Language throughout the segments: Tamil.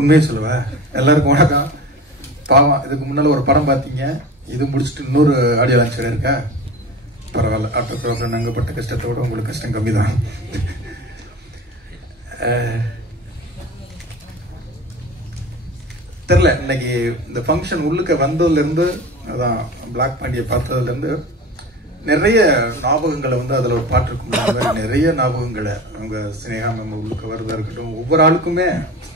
உண்மையை சொல்லுவா. எல்லாருக்கும் வணக்கம். பாவம், இதுக்கு முன்னால ஒரு படம் பார்த்தீங்க, இது முடிச்சுட்டு இன்னொரு ஆடியோ லான்ச் இருக்கா? பரவாயில்ல, ஆட்டோகிராஃபர் நாங்கள் பட்ட கஷ்டத்தோட உங்களுக்கு கஷ்டம் கம்மி தான். தெரியல, இன்னைக்கு இந்த ஃபங்க்ஷன் உள்ளுக்க வந்ததுலேருந்து, அதான் பிளாக் பாண்டியை பார்த்ததுலேருந்து நிறைய ஞாபகங்களை வந்து அதில் ஒரு பாட்டு இருக்கும். நிறைய ஞாபகங்களை அவங்க சினேகா மேம் உள்ளுக்க வருதா இருக்கட்டும், ஒவ்வொரு ஆளுக்குமே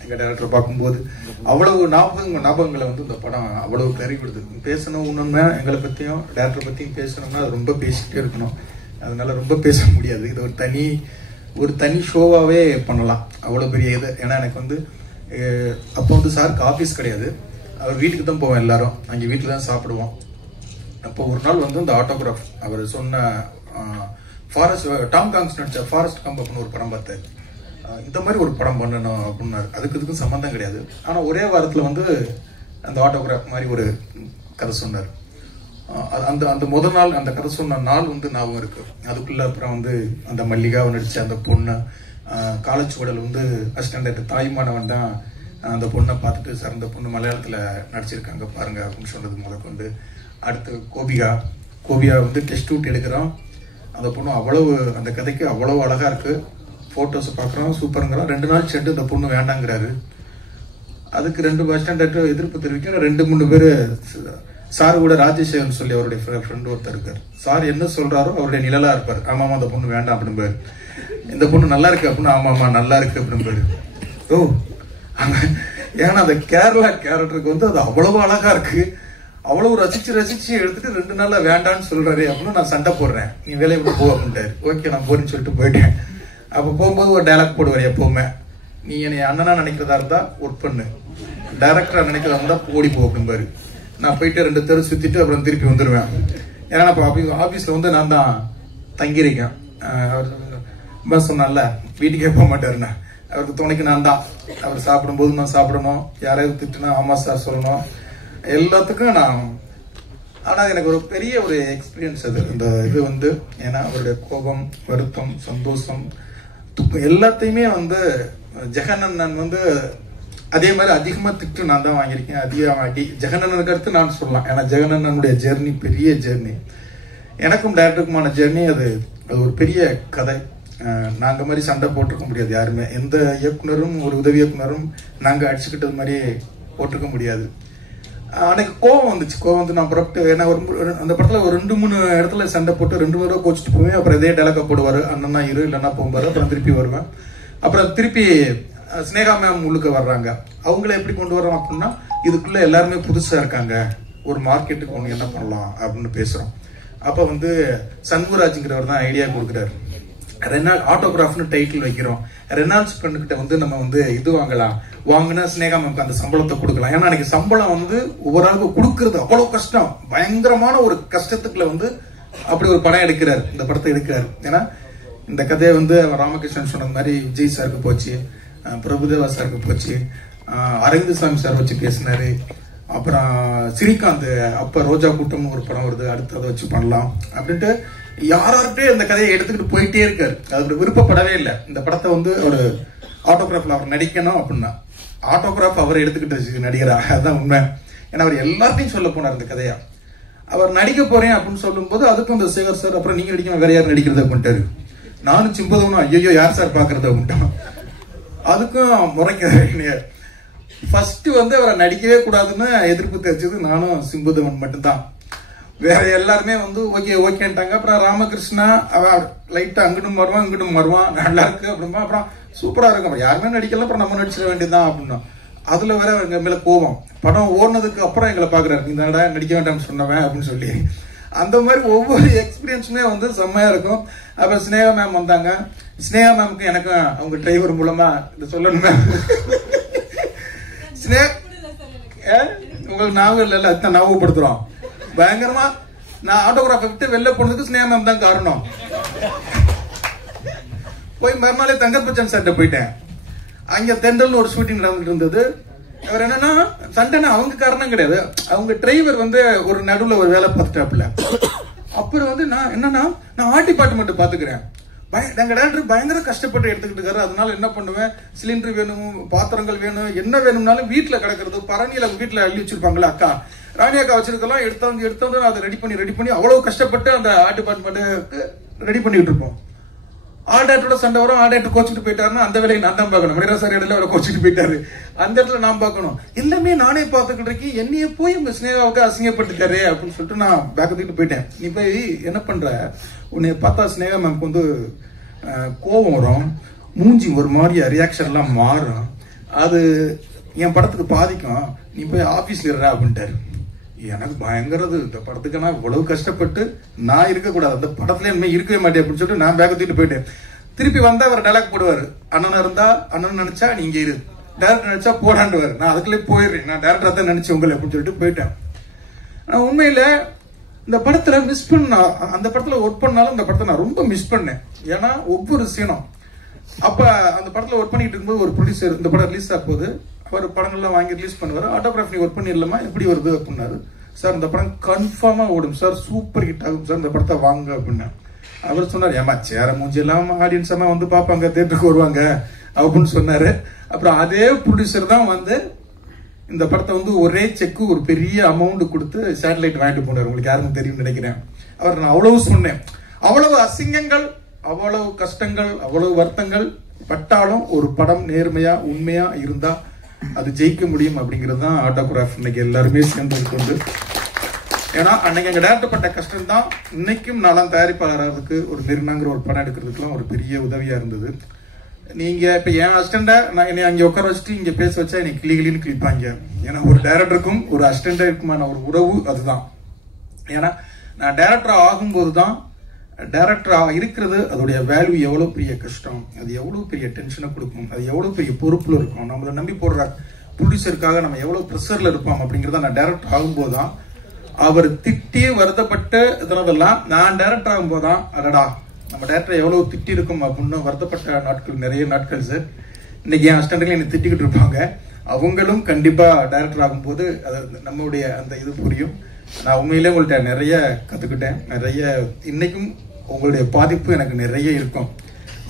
எங்கள் டேரக்டரை பார்க்கும்போது அவ்வளவு ஞாபகங்களை வந்து இந்த படம் அவ்வளவு கறி கொடுது. பேசணும் ஒன்றுன்னா எங்களை பற்றியும் டேரக்டரை பற்றியும் பேசணும்னா அது ரொம்ப பேசிக்கிட்டே இருக்கணும். அதனால ரொம்ப பேச முடியாது. இது ஒரு தனி ஷோவாகவே பண்ணலாம், அவ்வளோ பெரிய இது. ஏன்னா எனக்கு வந்து அப்போ வந்து சாருக்கு ஆஃபீஸ் கிடையாது, அவர் வீட்டுக்கு தான் போவேன். எல்லாரும் அங்கே வீட்டில் தான் சாப்பிடுவோம். அப்போ ஒரு நாள் வந்து இந்த ஆட்டோகிராஃப் அவர் சொன்ன ஃபாரஸ்ட் டாம் காங்ஸ் நடிச்ச ஃபாரஸ்ட் கம்ப் அப்படின்னு ஒரு படம் பார்த்தாரு. இந்த மாதிரி ஒரு படம் பண்ணணும் அப்படின்னாரு. இதுக்கும் சம்மந்தம் கிடையாது. ஆனால் ஒரே வாரத்தில் வந்து அந்த ஆட்டோகிராஃப் மாதிரி ஒரு கதை சொன்னார். அந்த முதல் நாள் அந்த கதை சொன்ன நாள் வந்து ஞாபகம் இருக்கு. அதுக்குள்ள அப்புறம் வந்து அந்த மல்லிகாவை நடிச்ச அந்த பொண்ணு காலச்சுவடல் வந்து அசிஸ்டன்ட் தாய்மானவன் தான் அந்த பொண்ணை பார்த்துட்டு, சார் இந்த பொண்ணு மலையாளத்தில் நடிச்சிருக்காங்க பாருங்க அப்படின்னு சொன்னது முதற்கு வந்து. அடுத்து கோபியா வந்து டெஸ்ட் அவுட் எடுக்கிறோம். அந்த பொண்ணு அவ்வளவு, அந்த கதைக்கு அவ்வளவு அழகா இருக்கு. போட்டோஸ் பார்க்குறோம், சூப்பருங்கிறோம். 2 நாள் சென்று இந்த பொண்ணு வேண்டாங்கிறாரு. அதுக்கு 2 பஸ் ஸ்டாண்டர்ட் எதிர்ப்பு தெரிவிக்க 2-3 பேர் சார் கூட ராஜேஷன் சொல்லி அவருடைய ஃப்ரெண்ட் ஒருத்தர் இருக்கார். சார் என்ன சொல்றாரோ அவருடைய நிழலா இருப்பார். ஆமாமா அந்த பொண்ணு வேண்டாம் அப்படின்பாரு. இந்த பொண்ணு நல்லா இருக்கு அப்படின்னு, ஆமாமா நல்லா இருக்கு அப்படின்பாரு. ஓ, ஏன்னா அந்த கேரளா கேரக்டருக்கு வந்து அது அவ்வளவு அழகா இருக்கு, அவ்வளவு ரசிச்சு எடுத்துட்டு 2 நாள்ல வேண்டான்னு சொல்றாரு அப்படின்னு நான் சண்டை போடுறேன். நீ வேலையை விட்டு போ அப்படின்ட்டாரு. ஓகே நான் போறேன்னு சொல்லிட்டு போயிட்டேன். அப்ப போகும்போது ஒரு டைலாக் போடுவார் எப்பவுமே, நீ என்னை அண்ணனா நினைக்கிறதா இருந்தா ஒர்க் பண்ணு, டைரக்டரா நினைக்கிறதா இருந்தா ஓடி போ அப்படின்பாரு. நான் போயிட்டு 2 தெரு சுத்திட்டு அப்புறம் திருப்பி வந்துடுவேன். ஏன்னா இப்போ ஆபீஸ்ல வந்து நான் தான் தங்கியிருக்கேன். அவர் சொன்னால வீட்டுக்கே போக மாட்டாருண்ணா, அவருக்கு துணைக்கு நான் தான். அவர் சாப்பிடும்போது நான் சாப்பிடணும், யாரையாவது திட்டுனா ஆமா சார் சொல்லணும், எல்லாத்துக்கும் நான். ஆனா எனக்கு ஒரு பெரிய ஒரு எக்ஸ்பீரியன்ஸ் அது இந்த இது வந்து. ஏன்னா அவருடைய கோபம், வருத்தம், சந்தோஷம், துக்கம் எல்லாத்தையுமே வந்து ஜெகனண்ணன் வந்து அதே மாதிரி அதிகமா திட்டு நான் தான் வாங்கியிருக்கேன். அதிகமாட்டி ஜெகனண்ணனுக்கு அடுத்து நான் சொல்லலாம். ஏன்னா ஜெகனண்ணனுடைய ஜெர்னி பெரிய ஜெர்னி, எனக்கும் டைரக்டருக்குமான ஜெர்னி. அது ஒரு பெரிய கதை. நாங்க மாதிரி சண்டை போட்டிருக்க முடியாது யாருமே. எந்த இயக்குனரும் ஒரு உதவி இயக்குனரும் நாங்க அடிச்சுக்கிட்டது மாதிரி போட்டிருக்க முடியாது. அன்னைக்கு கோவம் வந்துச்சு. கோவம் வந்து நான் புறப்பட்டு, ஏன்னா அந்த படத்துல ஒரு 2-3 இடத்துல சண்டை போட்டு 2 தடவை கோச்சிட்டு போவேன். அப்புறம் இதே டைலாக போடுவாரு, அண்ணனா இரு இல்லைன்னா போகும்போது. அப்புறம் திருப்பி வருவேன். அப்புறம் திருப்பி சினேகா மேம் உள்ளுக்க வர்றாங்க. அவங்கள எப்படி கொண்டு வரோம் அப்படின்னா, இதுக்குள்ள எல்லாருமே புதுசா இருக்காங்க, ஒரு மார்க்கெட்டுக்கு ஒன்று என்ன பண்ணலாம் அப்படின்னு பேசுறோம். அப்ப வந்து சண்முகராஜ்ங்கிறவர் தான் ஐடியா கொடுக்குறாரு. ஆட்டோகிராஃப்னு டைட்டில் வைக்கிறோம். ரெனால்ட்ஸ் பெண்ணுகிட்ட வந்து நம்ம வந்து இது வாங்கினா சினேகா மேம்க்கு அந்த சம்பளத்தை கொடுக்கலாம். ஏன்னா அன்னைக்கு சம்பளம் வந்து ஒவ்வொரு ஆளுக்கும் கொடுக்கறது அவ்வளவு கஷ்டம். பயங்கரமான ஒரு கஷ்டத்துக்குள்ள வந்து அப்படி ஒரு படம் எடுக்கிறாரு, இந்த படத்தை எடுக்கிறாரு. ஏன்னா இந்த கதையை வந்து ராமகிருஷ்ணன் சொன்னது மாதிரி விஜய் சாருக்கு போச்சு, பிரபுதேவா சாருக்கு போச்சு, அரவிந்த் சாமி சார் வச்சு பேசினாரு. அப்புறம் ஸ்ரீகாந்த் அப்ப ரோஜா கூட்டம் ஒரு படம் வருது, அடுத்து அதை வச்சு பண்ணலாம் அப்படின்ட்டு யார்கிட்டே இந்த கதையை எடுத்துக்கிட்டு போயிட்டே இருக்காரு. அது விருப்பப்படவே இல்லை இந்த படத்தை வந்து ஒரு ஆட்டோகிராஃப்ல அவர் நடிக்கணும் அப்படின்னா. ஆட்டோகிராஃப் அவர் எடுத்துக்கிட்டு நடிகரா, அதுதான் உண்மை. ஏன்னா அவர் எல்லாத்தையும் சொல்ல போனார் இந்த கதையா. அவர் நடிக்க போறேன் அப்படின்னு சொல்லும் போது அதுக்கும் இந்த சேகர் சார் அப்புறம் நீங்க நடிக்கணும், வேற யாரும் நடிக்கிறத அப்படின்ட்டாரு. நானும் சிம்பதவனும் ஐயோ யார் சார் பாக்குறத அப்படின்ட்டான். அதுக்கும் முறைக்க ஃபர்ஸ்ட் வந்து அவரை நடிக்கவே கூடாதுன்னு எதிர்ப்பு தெரிஞ்சது நானும் சிம்புதவன் மட்டும்தான். வேற எல்லாருமே வந்து ஓகேன்ட்டாங்க. அப்புறம் ராமகிருஷ்ணா அவன் லைட்டா அங்கிட்டும் வருவான் நல்லா இருக்கு அப்படின்பா. அப்புறம் சூப்பரா இருக்கும், யாருமே நடிக்கல, அப்புறம் நம்ம நடிச்சிட வேண்டியதுதான் அப்படின்னா. அதுல வேற எங்க மேல கோபம். படம் ஓடுனதுக்கு அப்புறம் எங்களை பாக்குறாரு, இந்த நடிக்க வேண்டாம்னு சொன்னவன் அப்படின்னு சொல்லி. அந்த மாதிரி ஒவ்வொரு எக்ஸ்பீரியன்ஸுமே வந்து செம்மையா இருக்கும். அப்புறம் சினேகா மேம் வந்தாங்க. சினேகா மேமுக்கு எனக்கும் அவங்க டிரைவர் மூலமா இதை சொல்லணுமே. உங்களுக்கு ஞாபகம் இல்ல, அதுதான் ஞாபகப்படுத்துறோம். பயங்கரமா நான் ஆட்டோகிராஃப் விட்டு வெளில போனதுக்கு சினேகா மேம் தான் காரணம். போய் மறுநாளே தங்கர் பச்சன் சார்ட்ட போயிட்டேன். அங்க தெண்டல்னு ஒரு ஷூட்டிங் நடந்துட்டு இருந்தது. அவர் என்னன்னா சண்டைனா அவங்க காரணம் கிடையாது, அவங்க டிரைவர் வந்து ஒரு நடுவுல ஒரு வேலை பார்த்துட்டாப்புல. அப்புறம் வந்து நான் என்னன்னா, நான் ஆர்ட் டிபார்ட்மெண்ட் பாத்துக்கிறேன். எங்க டைரக்டர் பயங்கர கஷ்டப்பட்டு எடுத்துக்கிட்டு இருக்காரு. அதனால என்ன பண்ணுவேன், சிலிண்டர் வேணும், பாத்திரங்கள் வேணும், என்ன வேணும்னாலும் வீட்டுல கிடக்கிறது பரணியில வீட்டுல அள்ளி வச்சிருப்பாங்களா அக்கா, ராணி அக்கா வச்சிருக்கலாம், எடுத்து அதை ரெடி பண்ணி அவ்வளவு கஷ்டப்பட்டு அந்த ஆர்ட் டிபார்ட்மெண்ட் ரெடி பண்ணிட்டு இருப்போம். ஆர்ட் டேரக்டரோட சண்டை வரும், ஆர்ட் டேரக்டர் கோச்சிட்டு போயிட்டாருன்னா அந்த வேலையை நான் தான் பார்க்கணும். மணிரா சார் இடையில அவரை கோச்சிட்டு போயிட்டாரு, அந்த இடத்துல நான் பார்க்கணும். எல்லாமே நானே பார்த்துக்கிட்டு இருக்கேன். என்னைய போய் உங்க ஸ்னேகாவுக்கு அசிங்கப்பட்டுட்டாரு அப்படின்னு சொல்லிட்டு நான் பேக் தூக்கிட்டு போயிட்டேன். நீ போய் என்ன பண்ற, உன்னை பார்த்தா ஸ்னேகா மேம்க்கு வந்து கோபம் வரும், மூஞ்சி ஒரு மாதிரி ரியாக்ஷன் எல்லாம் மாறும், அது என் படத்துக்கு பாதிக்கும், நீ போய் ஆபீஸ்ல இருற அப்படின்ட்டாரு. எனக்கு பயங்கரது, இந்த படத்துக்கு நான் இவ்வளவு கஷ்டப்பட்டு நான் இருக்கக்கூடாது, அந்த படத்துல இனிமே இருக்கவே மாட்டேன் அப்படின்னு சொல்லிட்டு நான் பேக் தூக்கிட்டு போயிட்டேன். திருப்பி வந்தா அவர் டைலாக் போடுவாரு, அண்ணன் இருந்தா அண்ணன் நினைச்சா நீங்க இரு, டேரக்டர் நினைச்சா போடாண்டுவாரு. நான் அதுக்குள்ளே போயிடுறேன், நான் டேரக்டரா தான் நினைச்சு உங்களை அப்படின்னு சொல்லிட்டு போயிட்டேன். நான் உண்மையில இந்த படத்துல மிஸ் பண்ண, அந்த படத்துல ஒர்க் பண்ணாலும் இந்த படத்தை நான் ரொம்ப மிஸ் பண்ணேன். ஏன்னா ஒவ்வொரு சீனும் அப்ப அந்த படத்துல ஒர்க் பண்ணிட்டு இருக்கும்போது ஒரு ப்ரொடியூசர் இந்த படம் ரிலீஸ் ஆகும் போது அவர் படங்கள்லாம் வாங்கி ரிலீஸ் பண்ணுவாரு. ஆட்டோகிராஃபி ஒர்க் பண்ணிடலாமா, எப்படி வருது அப்படின்னாரு. சார் இந்த படம் கன்ஃபார்மா ஓடும் சார், சூப்பர் ஹிட் ஆகும் சார், இந்த படத்தை வாங்க அப்படின்னா. அவர் சொன்னார், ஏமா சேர மூஞ்சி எல்லாம் ஆடியன்ஸ் எல்லாம் வந்து பார்ப்பாங்க, தேட்டருக்கு வருவாங்க அப்படின்னு சொன்னாரு. அப்புறம் அதே ப்ரொடியூசர் தான் வந்து இந்த படத்தை வந்து ஒரே செக்கு ஒரு பெரிய அமௌண்ட் கொடுத்து சேட்டலைட் வாங்கிட்டு போனார். உங்களுக்கு யாருக்கும் தெரியும் நினைக்கிறேன். அவர் நான் அவ்வளவு சொன்னேன், அவ்வளவு அசிங்கங்கள், அவ்வளவு கஷ்டங்கள், அவ்வளவு வருத்தங்கள் பட்டாலும் ஒரு படம் நேர்மையா உண்மையா இருந்தா அது ஜெயிக்க முடியும் அப்படிங்கிறது தான் ஆட்டோகிராஃப் இன்னைக்கு எல்லாருமே சேர்ந்து கொண்டு. ஏன்னா அன்னைக்கு எங்க டேரக்டர் பட்ட கஷ்டம் தான் இன்னைக்கும் நாலாம் தயாரிப்பாளருக்கு ஒரு நிர்ணயங்கிற ஒரு படம் எடுக்கிறதுக்குலாம் ஒரு பெரிய உதவியா இருந்தது. நீங்க இப்ப என் அசிஸ்டண்டா நான் என்னை அங்க உட்கார வச்சுட்டு இங்க பேச வச்சா எனக்கு கிளின்னு கிளிப்பாங்க. ஏன்னா ஒரு டைரக்டருக்கும் ஒரு அசிஸ்டண்டா இருக்குமான ஒரு உறவு அதுதான். ஏன்னா நான் டைரக்டரா ஆகும்போது தான் டைரக்டரா இருக்கிறது அதோடைய வேல்யூ எவ்வளவு பெரிய கஷ்டம், அது எவ்வளவு பெரிய டென்ஷனை கொடுக்கும், அது எவ்வளவு பெரிய பொறுப்புல இருக்கும், நம்மளை நம்பி போடுற ப்ரொடியூசருக்காக நம்ம எவ்வளவு ப்ரெஷர்ல இருப்போம் அப்படிங்கறத நான் டைரக்டர் ஆகும்போதுதான், அவர் திட்டி வருத்தப்பட்டு இதெல்லாம் நான் டைரக்டர் ஆகும்போதுதான் அடடா நம்ம டைரக்டர் எவ்வளவு திட்டி இருக்கும் அப்படின்னு வருத்தப்பட்ட நாட்கள் நிறைய நாட்கள் சார். இன்னைக்கு என் அசிஸ்டன்ட்கள் என்னை திட்டிக்கிட்டு இருப்பாங்க, அவங்களும் கண்டிப்பா டைரக்டர் ஆகும்போது அது நம்மளுடைய அந்த இது புரியும். நான் உண்மையிலே உங்கள்கிட்ட நிறைய கத்துக்கிட்டேன், நிறைய இன்னைக்கும் உங்களுடைய பாதிப்பு எனக்கு நிறைய இருக்கும்.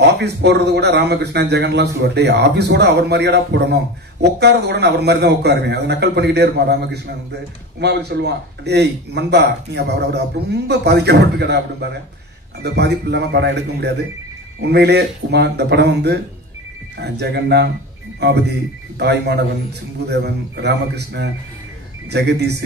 ஆபீஸ் போடுறது கூட ராமகிருஷ்ணன் ஜெகன்லாம் சொல்லுவார், டேய் ஆபீஸோட அவர் மாதிரியாடா போடணும், உட்காரது கூட நான் அவர் மாதிரி தான் உட்காருவேன், அதை நக்கல் பண்ணிக்கிட்டே இருப்பான் ராமகிருஷ்ணன். வந்து உமாவில் சொல்லுவான், டேய் மண்பா நீ அவர் ரொம்ப பாதிக்கப்பட்டிருக்கடா அப்படின்பாரு. அந்த பாதிப்பு இல்லாம படம் எடுக்க முடியாது. உண்மையிலே உமா இந்த படம் வந்து ஜெகன்னா, உமாபதி, தாய்மானவன், சிம்புதேவன், ராமகிருஷ்ணன், ஜெகதீஷ்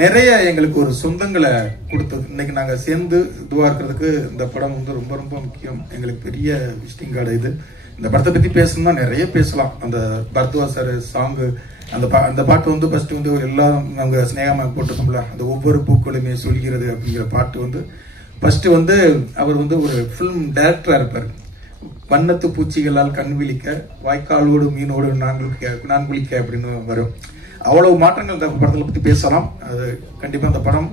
நிறைய எங்களுக்கு ஒரு சொந்தங்களை கொடுத்தது. இன்னைக்கு நாங்க சேர்ந்து இதுவா இருக்கிறதுக்கு இந்த படம் வந்து ரொம்ப ரொம்ப முக்கியம். எங்களுக்கு பெரிய விசிட்டிங் கார்டு இது. இந்த படத்தை பத்தி பேசணும்னா நிறைய பேசலாம். அந்த பரத்வா சார் சாங்கு, அந்த பாட்டு வந்து ஃபர்ஸ்ட் வந்து எல்லாம் நாங்க ஸ்னேகமாக போட்டிருக்கோம்ல, அந்த ஒவ்வொரு பூக்களுமே சொல்கிறது அப்படிங்கிற பாட்டு வந்து ஃபர்ஸ்ட் வந்து அவர் வந்து ஒரு ஃபிலிம் டைரக்டரா இருப்பார். வண்ணத்து பூச்சிகளால் கண் விழிக்க, வாய்க்காலோடு மீனோடு நான் குளிக்க அப்படின்னு வரும். அவ்வளவு மாற்றங்கள் இந்த படத்தை பத்தி பேசலாம். அது கண்டிப்பா அந்த படம்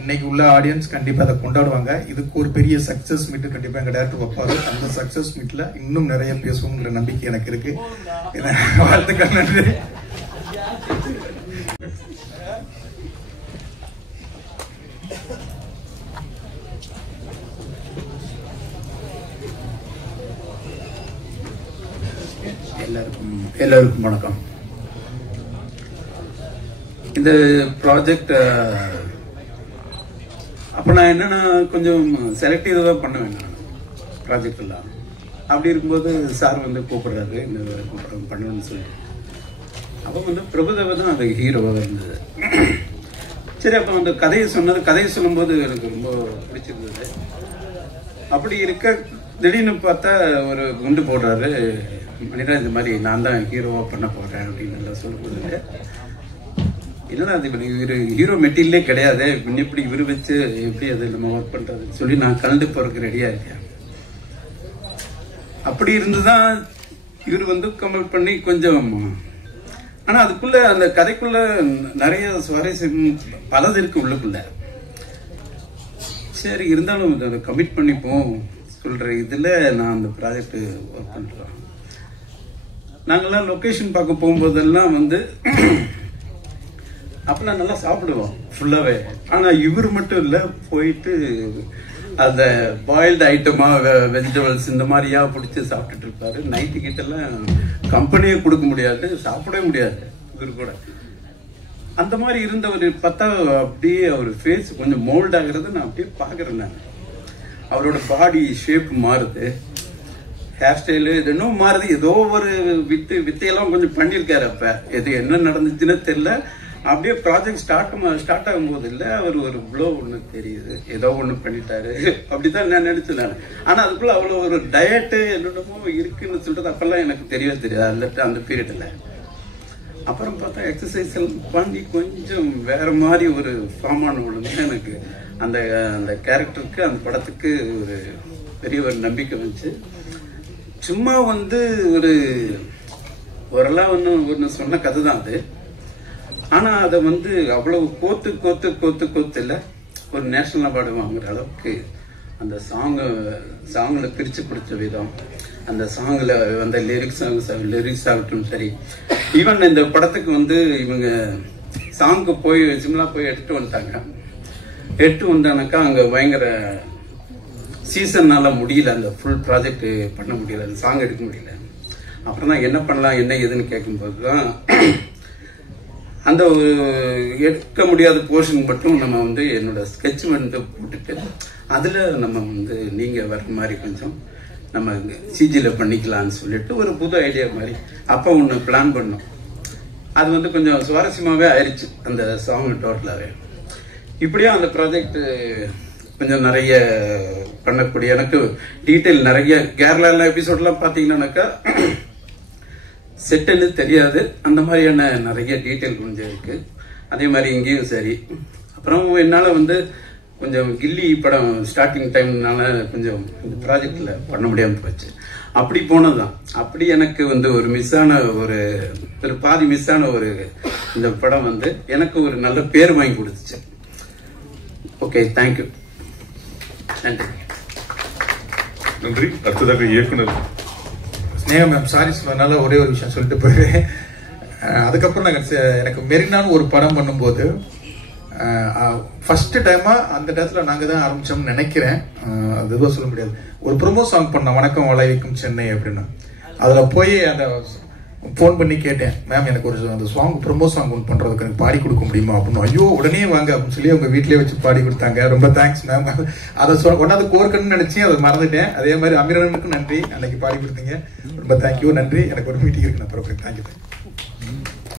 இன்னைக்கு உள்ள ஆடியன்ஸ் கண்டிப்பா அதை கொண்டாடுவாங்க. இதுக்கு ஒரு பெரிய சக்சஸ் மீட் கண்டிப்பா எங்க டைரக்டர் வைப்பாரு. அந்த சக்சஸ் மீட்ல இன்னும் நிறைய பேசுவோங்கிற நம்பிக்கை எனக்கு இருக்கு. வாழ்த்துக்கள், நன்றி. எல்லாருக்கும் வணக்கம். இந்த ப்ராஜெக்ட் அப்போ நான் என்னன்னா கொஞ்சம் செலக்டிவ் தான் பண்ணுவேன் நான் ப்ராஜெக்ட் எல்லாம். அப்படி இருக்கும்போது சார் வந்து கூப்பிடுறாரு இந்த பண்ணணும்னு சொல்லி. அப்போ வந்து பிரபுதேவா தான் அந்த ஹீரோவாக இருந்தது. சரி, அப்போ அந்த கதையை சொல்லும்போது எனக்கு ரொம்ப பிடிச்சிருந்தது. அப்படி இருக்க திடீர்னு பார்த்தா ஒரு குண்டு போடுறாரு, மணிரா இந்த மாதிரி நான் தான் ஹீரோவா பண்ண போறேன் அப்படின்னு எல்லாம் சொல்லும்போது, என்னடா அது இவர் ஹீரோ மெட்டீரியலே கிடையாது, இப்படி இவர் வச்சு எப்படி அது நம்ம ஒர்க் பண்றதுன்னு சொல்லி நான் கலந்து போறதுக்கு ரெடியா இருக்கேன். அப்படி இருந்துதான் இவர் வந்து கம்பல் பண்ணி கொஞ்சம், ஆனா அதுக்குள்ள அந்த கதைக்குள்ள நிறைய சுவாரஸ்யம் பலது இருக்கு உள்ளுக்குள்ள. சரி, இருந்தாலும் அதை கமிட் பண்ணிப்போம் சொல்ற இதுல நான் அந்த ப்ராஜெக்ட் ஒர்க் பண்றோம். நாங்கெல்லாம் லொகேஷன் பார்க்க போகும்போதெல்லாம் வந்து அப்ப நான் நல்லா சாப்பிடுவோம் ஃபுல்லாவே. ஆனா இவர் மட்டும் இல்ல, போயிட்டு அந்த பாயில்டு ஐட்டமா வெஜிடபிள்ஸ் இந்த மாதிரியா பிடிச்சி சாப்பிட்டுட்டு இருப்பாரு. நைட்டு கிட்ட எல்லாம் கம்பெனியே கொடுக்க முடியாது, சாப்பிடவே முடியாது இவரு கூட. அந்த மாதிரி இருந்தவர் பார்த்தா அப்படியே அவர் ஃபேஸ் கொஞ்சம் மோல்ட் ஆகுறது நான் அப்படியே பாக்குறேன். நான் அவரோட பாடி ஷேப் மாறுது, ஹேர் ஸ்டைலு இன்னும் மாறுது. ஏதோ ஒரு வித்தையெல்லாம் கொஞ்சம் பண்ணியிருக்காரு. அப்ப எது என்ன நடந்துச்சுன்னு தெரியல. அப்படியே ப்ராஜெக்ட் ஸ்டார்ட் ஆகும்போது இல்லை, அவர் ஒரு ப்ளோ ஒன்று தெரியுது, ஏதோ ஒன்று பண்ணிட்டாரு அப்படிதான் நான் நினைச்சேன் நான். ஆனா அதுக்குள்ள அவ்வளோ ஒரு டயட்டு என்னென்னமோ இருக்குன்னு சொல்றது அப்பெல்லாம் எனக்கு தெரியவே தெரியாது அந்த பீரியட்ல. அப்புறம் பார்த்தா எக்ஸசைஸ் எல்லாம் பண்ணி கொஞ்சம் வேற மாதிரி ஒரு ஃபார்ம் ஆன ஒன்று எனக்கு அந்த அந்த கேரக்டருக்கு அந்த படத்துக்கு ஒரு பெரிய ஒரு நம்பிக்கை வந்துச்சு. சும்மா ஓரெல்லாம் ஒன்று சொன்ன கதை தான் அது. ஆனா அதை அவ்வளவு கோத்து இல்ல, ஒரு நேஷனல் அவார்டு வாங்குற அளவுக்கு அந்த சாங்ல பிரிச்சு பிடிச்ச விதம், அந்த சாங்ல அந்த லிரிக்ஸ் ஆகட்டும் சரி. ஈவன் இந்த படத்துக்கு இவங்க சாங்கு போய் சிம்லா போய் எடுத்துட்டு வந்தானாக்கா அங்க பயங்கர சீசன்னால முடியல, அந்த ஃபுல் ப்ராஜெக்ட் பண்ண முடியல, அந்த சாங் எடுக்க முடியல. அப்புறம் தான் என்ன பண்ணலாம் என்ன ஏதுன்னு கேட்கும்போது தான் அந்த எடுக்க முடியாத போர்ஷன் மட்டும் நம்ம என்னோட ஸ்கெட்ச் போட்டுட்டு அதுல நம்ம நீங்க வர்ற மாதிரி கொஞ்சம் நம்ம சிஜில பண்ணிக்கலாம்னு சொல்லிட்டு ஒரு புது ஐடியா மாதிரி அப்ப ஒண்ணு பிளான் பண்ணோம். அது கொஞ்சம் சுவாரஸ்யமாவே ஆயிடுச்சு அந்த சாங் டோட்டலாவே. இப்படியா அந்த ப்ராஜெக்ட் கொஞ்சம் நிறைய பண்ணக்கூடிய, எனக்கு டீட்டெயில் நிறைய கேரளா எபிசோட்லாம் பாத்தீங்கன்னாக்கா செட்டுன்னு தெரியாது, அந்த மாதிரியான நிறைய டீட்டெயில் கொஞ்சம் இருக்கு. அதே மாதிரி இங்கேயும் சரி. அப்புறம் என்னால கொஞ்சம் கில்லி படம் ஸ்டார்டிங் டைம்னால கொஞ்சம் இந்த ப்ராஜெக்ட்ல பண்ண முடியாம போச்சு. அப்படி போனதுதான். அப்படி எனக்கு ஒரு மிஸ்ஸான ஒரு பாதி மிஸ்ஸான ஒரு இந்த படம் எனக்கு ஒரு நல்ல பேர் வாங்கி கொடுத்துச்சு. Okay, thank you. நன்றி. நன்றி. அடுத்ததாக இயக்குனர் ஸ்னேகா மேம். சாரி சொன்னதுனால ஒரே ஒரு விஷயம் சொல்லிட்டு போயிடுறேன். அதுக்கப்புறம் எனக்கு மெரினான்னு ஒரு படம் பண்ணும்போது ஃபர்ஸ்ட் டைமா அந்த இடத்துல நாங்க தான் ஆரம்பிச்சோம்னு நினைக்கிறேன். அது எதுவும் சொல்ல முடியாது. ஒரு ப்ரோமோ சாங் பண்ணோம், வணக்கம் வளைவிக்கும் சென்னை அப்படின்னு. அதுல போய் அந்த போன் பண்ணி கேட்டேன், மேம் எனக்கு ஒரு அந்த சாங் ப்ரோமோ சாங் ஒன்று பண்றதுக்கு எனக்கு பாடி கொடுக்க முடியுமா அப்படின்னு. ஐயோ உடனே வாங்க அப்படின்னு சொல்லி அவங்க வீட்லயே வச்சு பாடி கொடுத்தாங்க. ரொம்ப தேங்க்ஸ் மேம். அதை கொண்டாந்து கோர்க்கணும்னு நினைச்சேன், அதை மறந்துட்டேன். அதே மாதிரி அமீரனுக்கும் நன்றி, அன்னைக்கு பாடி கொடுத்தீங்க. ரொம்ப தேங்க்யூ, நன்றி. எனக்கு ஒரு மீட்டிங் இருக்கு, நான் பரவாயில்ல. தேங்க்யூ.